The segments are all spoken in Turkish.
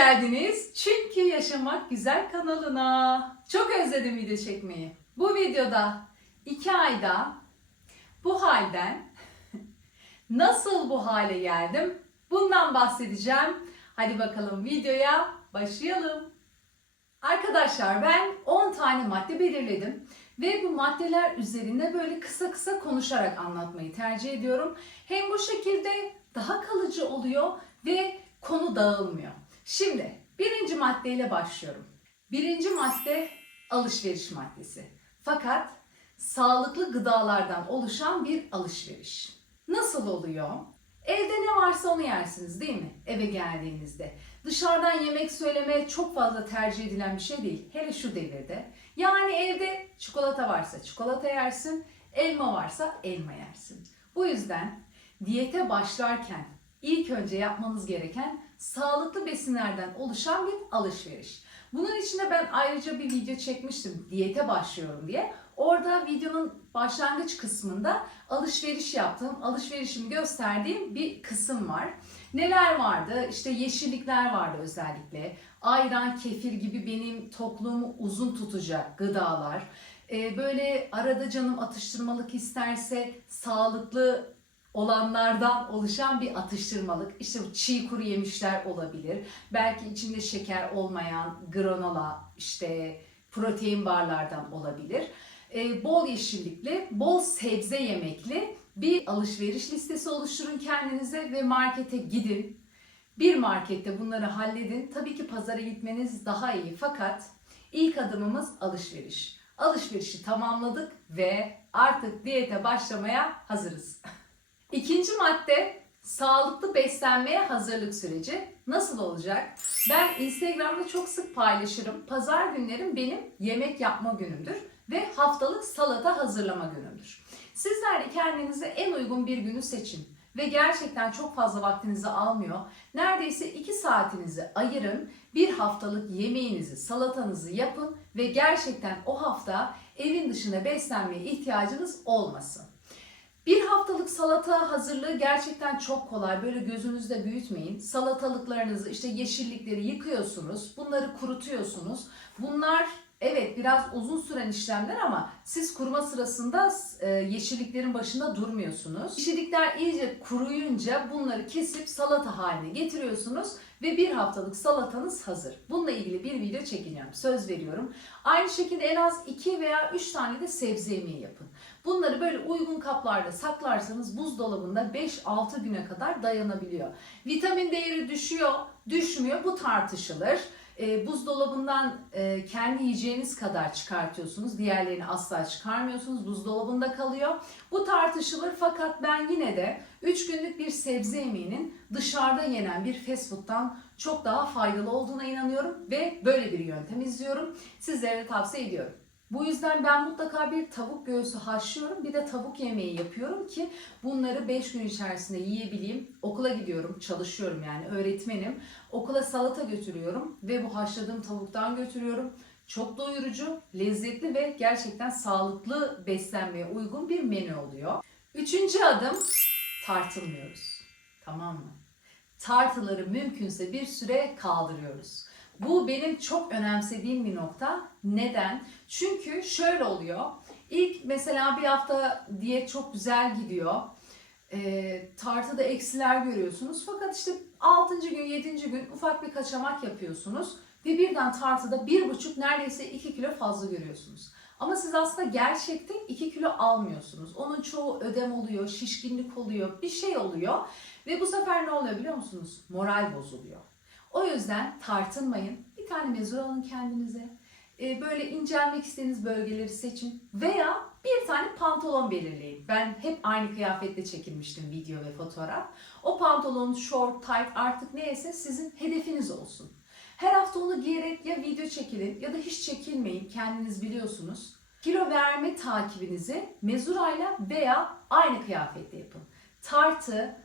geldiniz. Çünkü Yaşamak Güzel kanalına. Çok özledim video çekmeyi. Bu videoda iki ayda bu halden nasıl bu hale geldim bundan bahsedeceğim. Hadi bakalım videoya başlayalım. Arkadaşlar ben 10 tane madde belirledim ve bu maddeler üzerinde böyle kısa kısa konuşarak anlatmayı tercih ediyorum. Hem bu şekilde daha kalıcı oluyor ve konu dağılmıyor. Şimdi birinci maddeyle başlıyorum. Birinci madde alışveriş maddesi. Fakat sağlıklı gıdalardan oluşan bir alışveriş. Nasıl oluyor? Evde ne varsa onu yersiniz değil mi? Eve geldiğinizde. Dışarıdan yemek söyleme çok fazla tercih edilen bir şey değil. Hele şu devirde. Yani evde çikolata varsa çikolata yersin, elma varsa elma yersin. Bu yüzden diyete başlarken ilk önce yapmanız gereken sağlıklı besinlerden oluşan bir alışveriş. Bunun için de ben ayrıca bir video çekmiştim diyete başlıyorum diye. Orada videonun başlangıç kısmında alışveriş yaptığım, alışverişimi gösterdiğim bir kısım var. Neler vardı? İşte yeşillikler vardı özellikle. Ayran, kefir gibi benim tokluğumu uzun tutacak gıdalar. Ee, böyle arada canım atıştırmalık isterse sağlıklı olanlardan oluşan bir atıştırmalık. İşte çiğ kuru yemişler olabilir. Belki içinde şeker olmayan granola, işte protein barlardan olabilir. Ee, bol yeşillikli, bol sebze yemekli bir alışveriş listesi oluşturun kendinize ve markete gidin. Bir markette bunları halledin. Tabii ki pazara gitmeniz daha iyi fakat ilk adımımız alışveriş. Alışverişi tamamladık ve artık diyete başlamaya hazırız. İkinci madde sağlıklı beslenmeye hazırlık süreci. Nasıl olacak? Ben Instagram'da çok sık paylaşırım. Pazar günlerim benim yemek yapma günümdür ve haftalık salata hazırlama günümdür. Sizler de kendinize en uygun bir günü seçin ve gerçekten çok fazla vaktinizi almıyor. Neredeyse 2 saatinizi ayırın. Bir haftalık yemeğinizi, salatanızı yapın ve gerçekten o hafta evin dışında beslenmeye ihtiyacınız olmasın. Bir haftalık salata hazırlığı gerçekten çok kolay. Böyle gözünüzde büyütmeyin. Salatalıklarınızı işte yeşillikleri yıkıyorsunuz. Bunları kurutuyorsunuz. Bunlar evet biraz uzun süren işlemler ama siz kuruma sırasında e, yeşilliklerin başında durmuyorsunuz. Yeşillikler iyice kuruyunca bunları kesip salata haline getiriyorsunuz ve bir haftalık salatanız hazır. Bununla ilgili bir video çekeceğim. Söz veriyorum. Aynı şekilde en az 2 veya 3 tane de sebze yemeği yapın. Bunları böyle uygun kaplarda saklarsanız buzdolabında 5-6 güne kadar dayanabiliyor. Vitamin değeri düşüyor, düşmüyor bu tartışılır. E, buzdolabından e, kendi yiyeceğiniz kadar çıkartıyorsunuz. Diğerlerini asla çıkarmıyorsunuz. Buzdolabında kalıyor. Bu tartışılır fakat ben yine de 3 günlük bir sebze yemeğinin dışarıda yenen bir fast food'dan çok daha faydalı olduğuna inanıyorum ve böyle bir yöntem izliyorum. Sizlere de tavsiye ediyorum. Bu yüzden ben mutlaka bir tavuk göğsü haşlıyorum. Bir de tavuk yemeği yapıyorum ki bunları 5 gün içerisinde yiyebileyim. Okula gidiyorum, çalışıyorum yani öğretmenim. Okula salata götürüyorum ve bu haşladığım tavuktan götürüyorum. Çok doyurucu, lezzetli ve gerçekten sağlıklı beslenmeye uygun bir menü oluyor. Üçüncü adım tartılmıyoruz. Tamam mı? Tartıları mümkünse bir süre kaldırıyoruz. Bu benim çok önemsediğim bir nokta. Neden? Çünkü şöyle oluyor. İlk mesela bir hafta diyet çok güzel gidiyor. E, tartıda eksiler görüyorsunuz. Fakat işte 6. gün 7. gün ufak bir kaçamak yapıyorsunuz. Ve birden tartıda 1,5 neredeyse 2 kilo fazla görüyorsunuz. Ama siz aslında gerçekten 2 kilo almıyorsunuz. Onun çoğu ödem oluyor, şişkinlik oluyor, bir şey oluyor. Ve bu sefer ne oluyor biliyor musunuz? Moral bozuluyor. O yüzden tartınmayın. Bir tane mezur alın kendinize. Ee, böyle incelmek istediğiniz bölgeleri seçin. Veya bir tane pantolon belirleyin. Ben hep aynı kıyafetle çekilmiştim video ve fotoğraf. O pantolon, short, tight artık neyse sizin hedefiniz olsun. Her hafta onu giyerek ya video çekilin ya da hiç çekilmeyin. Kendiniz biliyorsunuz. Kilo verme takibinizi mezurayla veya aynı kıyafetle yapın. Tartı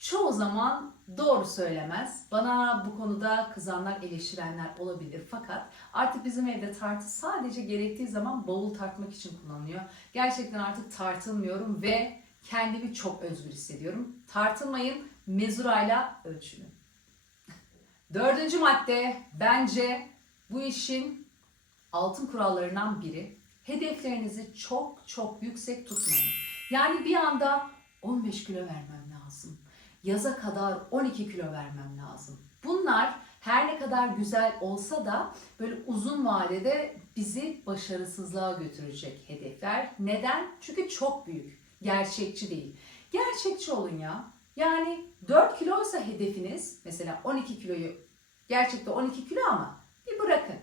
çoğu zaman doğru söylemez. Bana bu konuda kızanlar, eleştirenler olabilir. Fakat artık bizim evde tartı sadece gerektiği zaman bavul tartmak için kullanılıyor. Gerçekten artık tartılmıyorum ve kendimi çok özgür hissediyorum. Tartılmayın, mezurayla ölçünün. Dördüncü madde bence bu işin altın kurallarından biri. Hedeflerinizi çok çok yüksek tutmayın. Yani bir anda 15 kilo vermem lazım. Yaza kadar 12 kilo vermem lazım. Bunlar her ne kadar güzel olsa da böyle uzun vadede bizi başarısızlığa götürecek hedefler. Neden? Çünkü çok büyük. Gerçekçi değil. Gerçekçi olun ya. Yani 4 kiloysa hedefiniz mesela 12 kiloyu gerçekte 12 kilo ama bir bırakın.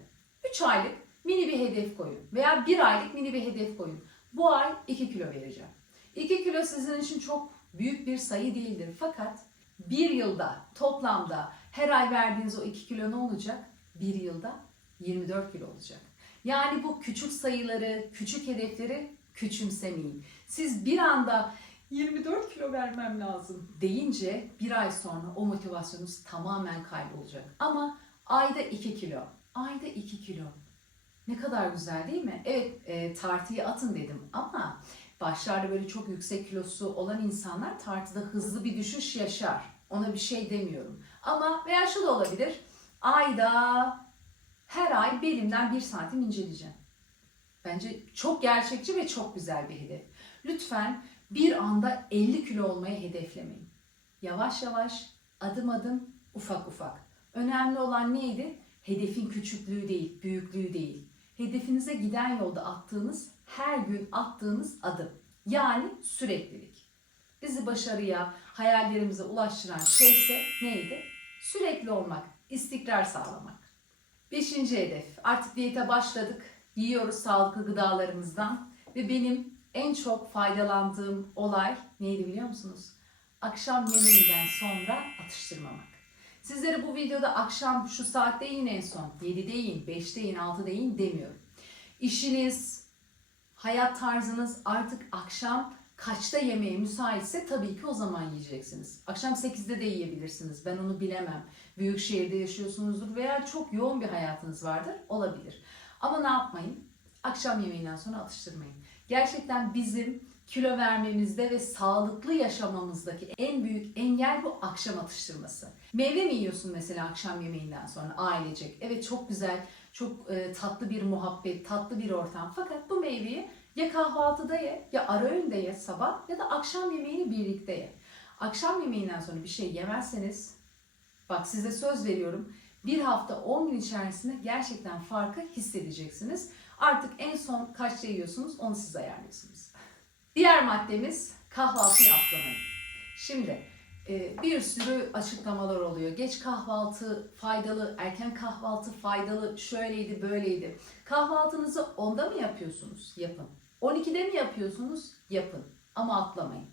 3 aylık mini bir hedef koyun veya 1 aylık mini bir hedef koyun. Bu ay 2 kilo vereceğim. 2 kilo sizin için çok büyük bir sayı değildir. Fakat bir yılda toplamda her ay verdiğiniz o 2 kilo ne olacak? Bir yılda 24 kilo olacak. Yani bu küçük sayıları, küçük hedefleri küçümsemeyin. Siz bir anda 24 kilo vermem lazım deyince bir ay sonra o motivasyonunuz tamamen kaybolacak. Ama ayda 2 kilo, ayda 2 kilo. Ne kadar güzel değil mi? Evet e, tartıyı atın dedim ama başlarda böyle çok yüksek kilosu olan insanlar tartıda hızlı bir düşüş yaşar. Ona bir şey demiyorum. Ama veya şu da olabilir. Ayda her ay belimden bir santim inceleyeceğim. Bence çok gerçekçi ve çok güzel bir hedef. Lütfen bir anda 50 kilo olmayı hedeflemeyin. Yavaş yavaş, adım adım, ufak ufak. Önemli olan neydi? Hedefin küçüklüğü değil, büyüklüğü değil. Hedefinize giden yolda attığınız, her gün attığınız adım. Yani süreklilik. Bizi başarıya, hayallerimize ulaştıran şey ise neydi? Sürekli olmak, istikrar sağlamak. Beşinci hedef. Artık diyete başladık. Yiyoruz sağlıklı gıdalarımızdan. Ve benim en çok faydalandığım olay neydi biliyor musunuz? Akşam yemeğinden sonra atıştırmamak. Sizlere bu videoda akşam şu saatte yiyin en son. 7'de yiyin, 5'te yiyin, 6'da yiyin demiyorum. İşiniz, hayat tarzınız artık akşam kaçta yemeğe müsaitse tabii ki o zaman yiyeceksiniz. Akşam 8'de de yiyebilirsiniz. Ben onu bilemem. Büyük şehirde yaşıyorsunuzdur veya çok yoğun bir hayatınız vardır. Olabilir. Ama ne yapmayın? Akşam yemeğinden sonra atıştırmayın. Gerçekten bizim kilo vermemizde ve sağlıklı yaşamamızdaki en büyük engel bu akşam atıştırması. Meyve mi yiyorsun mesela akşam yemeğinden sonra ailecek? Evet çok güzel, çok e, tatlı bir muhabbet, tatlı bir ortam. Fakat bu meyveyi ya kahvaltıda ye, ya ara öğünde ye sabah ya da akşam yemeğini birlikte ye. Akşam yemeğinden sonra bir şey yemezseniz, bak size söz veriyorum, bir hafta 10 gün içerisinde gerçekten farkı hissedeceksiniz. Artık en son kaçta yiyorsunuz onu siz ayarlıyorsunuz. Diğer maddemiz kahvaltıyı atlamayın. Şimdi e, bir sürü açıklamalar oluyor. Geç kahvaltı faydalı, erken kahvaltı faydalı, şöyleydi böyleydi. Kahvaltınızı 10'da mı yapıyorsunuz? Yapın. 12'de mi yapıyorsunuz? Yapın. Ama atlamayın.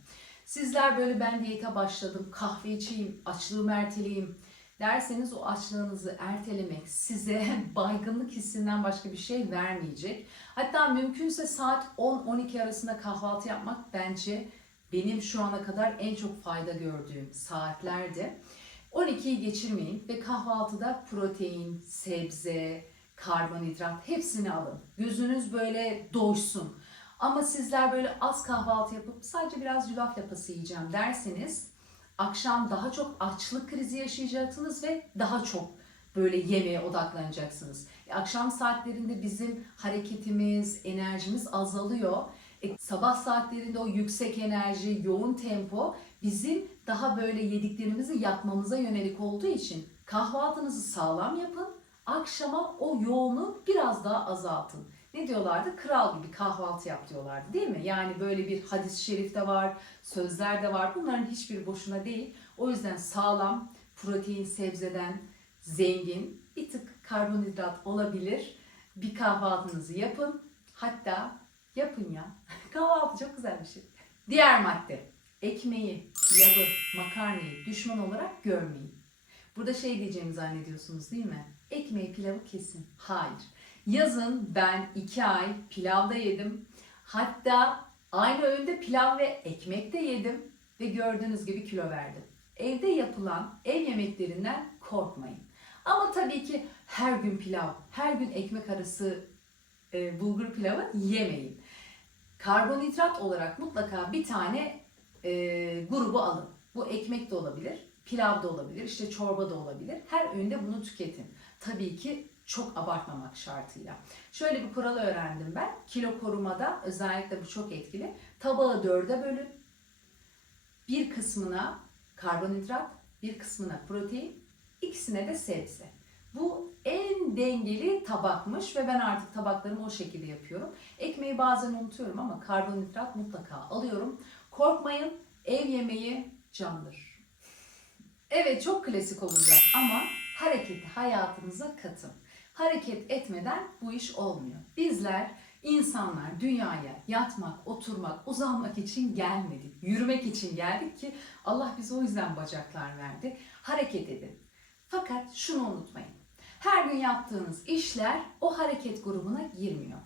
Sizler böyle ben diyete başladım, kahve içeyim, açlığımı erteleyeyim derseniz o açlığınızı ertelemek size baygınlık hissinden başka bir şey vermeyecek. Hatta mümkünse saat 10-12 arasında kahvaltı yapmak bence benim şu ana kadar en çok fayda gördüğüm saatlerde. 12'yi geçirmeyin ve kahvaltıda protein, sebze, karbonhidrat hepsini alın. Gözünüz böyle doysun. Ama sizler böyle az kahvaltı yapıp sadece biraz yulaf lapası yiyeceğim derseniz akşam daha çok açlık krizi yaşayacaksınız ve daha çok böyle yemeğe odaklanacaksınız. E, akşam saatlerinde bizim hareketimiz, enerjimiz azalıyor. E, sabah saatlerinde o yüksek enerji, yoğun tempo bizim daha böyle yediklerimizi yapmamıza yönelik olduğu için kahvaltınızı sağlam yapın. Akşama o yoğunu biraz daha azaltın. Ne diyorlardı? Kral gibi kahvaltı yap diyorlardı değil mi? Yani böyle bir hadis-i şerif de var, sözler de var. Bunların hiçbir boşuna değil. O yüzden sağlam, protein, sebzeden zengin, bir tık karbonhidrat olabilir. Bir kahvaltınızı yapın. Hatta yapın ya. Kahvaltı çok güzel bir şey. Diğer madde. Ekmeği, yağı, makarnayı düşman olarak görmeyin. Burada şey diyeceğimi zannediyorsunuz değil mi? Ekmeği pilavı kesin. Hayır. Yazın ben iki ay pilavda yedim. Hatta aynı öğünde pilav ve ekmek de yedim. Ve gördüğünüz gibi kilo verdim. Evde yapılan ev yemeklerinden korkmayın. Ama tabii ki her gün pilav, her gün ekmek arası e, bulgur pilavı yemeyin. Karbonhidrat olarak mutlaka bir tane e, grubu alın. Bu ekmek de olabilir, Pilav da olabilir, işte çorba da olabilir. Her öğünde bunu tüketin. Tabii ki çok abartmamak şartıyla. Şöyle bir kural öğrendim ben. Kilo korumada özellikle bu çok etkili. Tabağı dörde bölün. Bir kısmına karbonhidrat, bir kısmına protein, ikisine de sebze. Bu en dengeli tabakmış ve ben artık tabaklarımı o şekilde yapıyorum. Ekmeği bazen unutuyorum ama karbonhidrat mutlaka alıyorum. Korkmayın, ev yemeği candır. Evet çok klasik olacak ama hareketi hayatınıza katın. Hareket etmeden bu iş olmuyor. Bizler insanlar dünyaya yatmak, oturmak, uzanmak için gelmedik. Yürümek için geldik ki Allah bize o yüzden bacaklar verdi. Hareket edin. Fakat şunu unutmayın. Her gün yaptığınız işler o hareket grubuna girmiyor.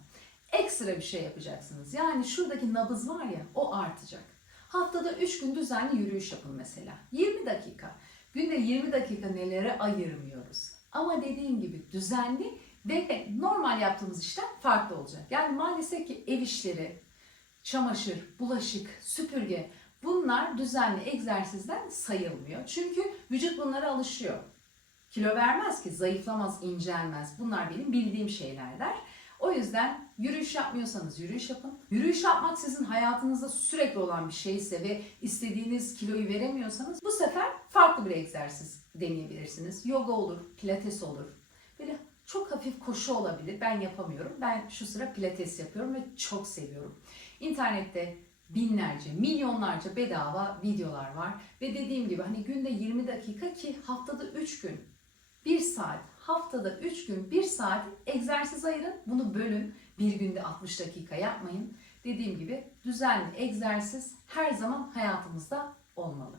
Ekstra bir şey yapacaksınız. Yani şuradaki nabız var ya o artacak. Haftada 3 gün düzenli yürüyüş yapın mesela. 20 dakika. Günde 20 dakika nelere ayırmıyoruz. Ama dediğim gibi düzenli ve normal yaptığımız işler farklı olacak. Yani maalesef ki ev işleri, çamaşır, bulaşık, süpürge bunlar düzenli egzersizden sayılmıyor. Çünkü vücut bunlara alışıyor. Kilo vermez ki, zayıflamaz, incelmez. Bunlar benim bildiğim şeylerler. O yüzden yürüyüş yapmıyorsanız yürüyüş yapın. Yürüyüş yapmak sizin hayatınızda sürekli olan bir şeyse ve istediğiniz kiloyu veremiyorsanız bu sefer farklı bir egzersiz deneyebilirsiniz. Yoga olur, pilates olur. Böyle çok hafif koşu olabilir. Ben yapamıyorum. Ben şu sıra pilates yapıyorum ve çok seviyorum. İnternette binlerce, milyonlarca bedava videolar var. Ve dediğim gibi hani günde 20 dakika ki haftada 3 gün 1 saat, haftada 3 gün 1 saat egzersiz ayırın. Bunu bölün. Bir günde 60 dakika yapmayın. Dediğim gibi düzenli egzersiz her zaman hayatımızda olmalı.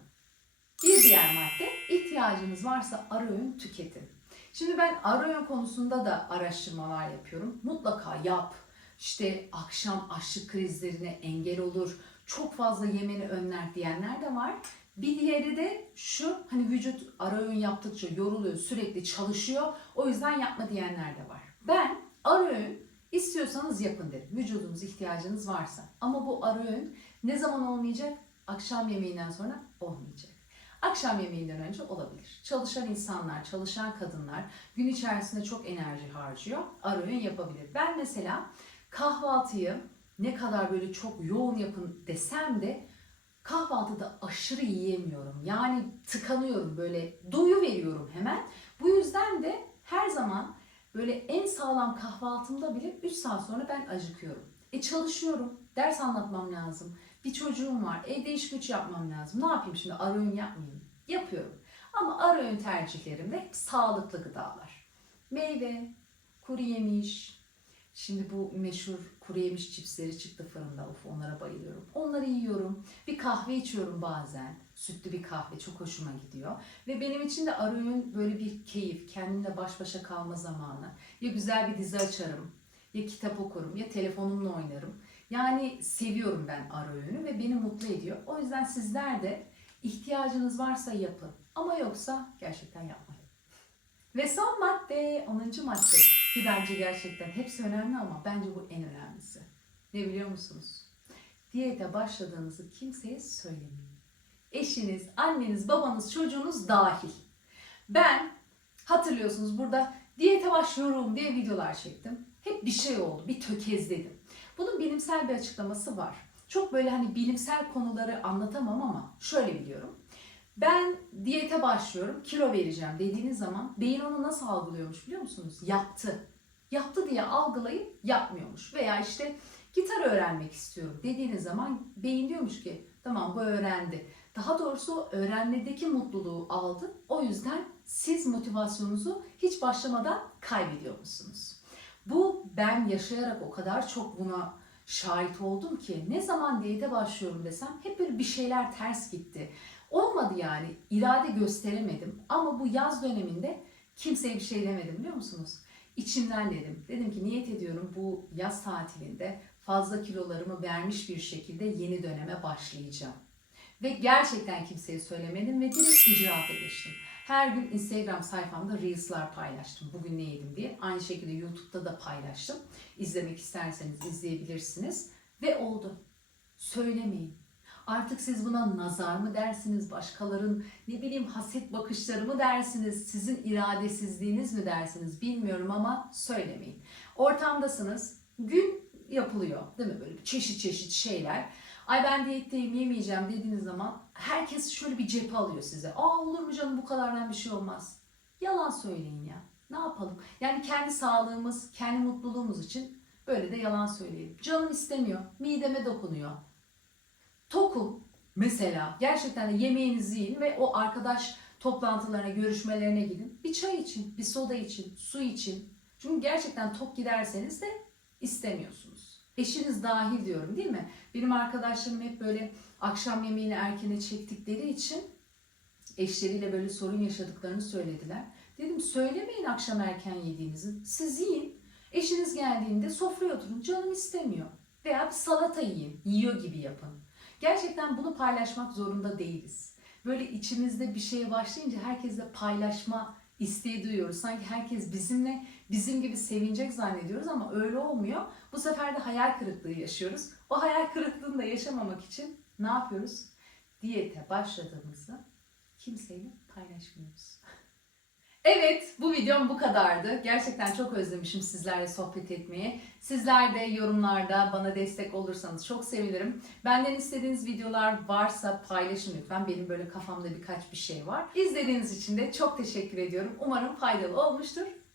Bir diğer madde ihtiyacınız varsa ara öğün tüketin. Şimdi ben ara öğün konusunda da araştırmalar yapıyorum. Mutlaka yap. İşte akşam açlık krizlerine engel olur. Çok fazla yemeni önler diyenler de var. Bir diğeri de şu hani vücut ara öğün yaptıkça yoruluyor, sürekli çalışıyor. O yüzden yapma diyenler de var. Ben ara öğün istiyorsanız yapın derim. Vücudunuz ihtiyacınız varsa. Ama bu ara öğün ne zaman olmayacak? Akşam yemeğinden sonra olmayacak. Akşam yemeğinden önce olabilir. Çalışan insanlar, çalışan kadınlar gün içerisinde çok enerji harcıyor. Ara öğün yapabilir. Ben mesela kahvaltıyı ne kadar böyle çok yoğun yapın desem de kahvaltıda aşırı yiyemiyorum. Yani tıkanıyorum böyle doyu veriyorum hemen. Bu yüzden de her zaman böyle en sağlam kahvaltımda bile 3 saat sonra ben acıkıyorum. E çalışıyorum, ders anlatmam lazım. Bir çocuğum var, evde iş güç yapmam lazım. Ne yapayım şimdi ara öğün yapmayayım? Yapıyorum. Ama ara öğün tercihlerim de sağlıklı gıdalar. Meyve, kuru yemiş, Şimdi bu meşhur kuru yemiş çipsleri çıktı fırında. Of onlara bayılıyorum. Onları yiyorum. Bir kahve içiyorum bazen. Sütlü bir kahve çok hoşuma gidiyor. Ve benim için de ara böyle bir keyif. Kendimle baş başa kalma zamanı. Ya güzel bir dizi açarım. Ya kitap okurum. Ya telefonumla oynarım. Yani seviyorum ben ara ve beni mutlu ediyor. O yüzden sizler de ihtiyacınız varsa yapın. Ama yoksa gerçekten yapmayın. Ve son madde, 10. madde ki bence gerçekten hepsi önemli ama bence bu en önemlisi. Ne biliyor musunuz? Diyete başladığınızı kimseye söylemeyin. Eşiniz, anneniz, babanız, çocuğunuz dahil. Ben hatırlıyorsunuz burada diyete başlıyorum diye videolar çektim. Hep bir şey oldu, bir tökezledim. Bunun bilimsel bir açıklaması var. Çok böyle hani bilimsel konuları anlatamam ama şöyle biliyorum. Ben diyete başlıyorum, kilo vereceğim dediğiniz zaman beyin onu nasıl algılıyormuş biliyor musunuz? Yaptı. Yaptı diye algılayıp yapmıyormuş. Veya işte gitar öğrenmek istiyorum dediğiniz zaman beyin diyormuş ki tamam bu öğrendi. Daha doğrusu öğrenmedeki mutluluğu aldı. O yüzden siz motivasyonunuzu hiç başlamadan kaybediyormuşsunuz. Bu ben yaşayarak o kadar çok buna şahit oldum ki ne zaman diyete başlıyorum desem hep böyle bir şeyler ters gitti. Olmadı yani. irade gösteremedim. Ama bu yaz döneminde kimseye bir şey demedim biliyor musunuz? İçimden dedim. Dedim ki niyet ediyorum bu yaz tatilinde fazla kilolarımı vermiş bir şekilde yeni döneme başlayacağım. Ve gerçekten kimseye söylemedim ve direkt icraata geçtim. Her gün Instagram sayfamda Reels'lar paylaştım. Bugün ne yedim diye. Aynı şekilde YouTube'da da paylaştım. İzlemek isterseniz izleyebilirsiniz. Ve oldu. Söylemeyin. Artık siz buna nazar mı dersiniz, başkaların ne bileyim haset bakışları mı dersiniz, sizin iradesizliğiniz mi dersiniz bilmiyorum ama söylemeyin. Ortamdasınız, gün yapılıyor değil mi böyle çeşit çeşit şeyler. Ay ben diyetteyim yemeyeceğim dediğiniz zaman herkes şöyle bir cephe alıyor size. Aa olur mu canım bu kadardan bir şey olmaz. Yalan söyleyin ya. Ne yapalım? Yani kendi sağlığımız, kendi mutluluğumuz için böyle de yalan söyleyelim. Canım istemiyor, mideme dokunuyor. Tokum mesela gerçekten de yemeğinizi yiyin ve o arkadaş toplantılarına, görüşmelerine gidin. Bir çay için, bir soda için, su için. Çünkü gerçekten tok giderseniz de istemiyorsunuz. Eşiniz dahil diyorum değil mi? Benim arkadaşlarım hep böyle akşam yemeğini erkene çektikleri için eşleriyle böyle sorun yaşadıklarını söylediler. Dedim söylemeyin akşam erken yediğinizi. Siz yiyin. Eşiniz geldiğinde sofraya oturun. Canım istemiyor. Veya bir salata yiyin. Yiyor gibi yapın. Gerçekten bunu paylaşmak zorunda değiliz. Böyle içimizde bir şeye başlayınca herkesle paylaşma isteği duyuyoruz. Sanki herkes bizimle bizim gibi sevinecek zannediyoruz ama öyle olmuyor. Bu sefer de hayal kırıklığı yaşıyoruz. O hayal kırıklığını da yaşamamak için ne yapıyoruz? Diyete başladığımızda kimseyle paylaşmıyoruz. Evet, bu videom bu kadardı. Gerçekten çok özlemişim sizlerle sohbet etmeyi. Sizler de yorumlarda bana destek olursanız çok sevinirim. Benden istediğiniz videolar varsa paylaşın lütfen. Benim böyle kafamda birkaç bir şey var. İzlediğiniz için de çok teşekkür ediyorum. Umarım faydalı olmuştur.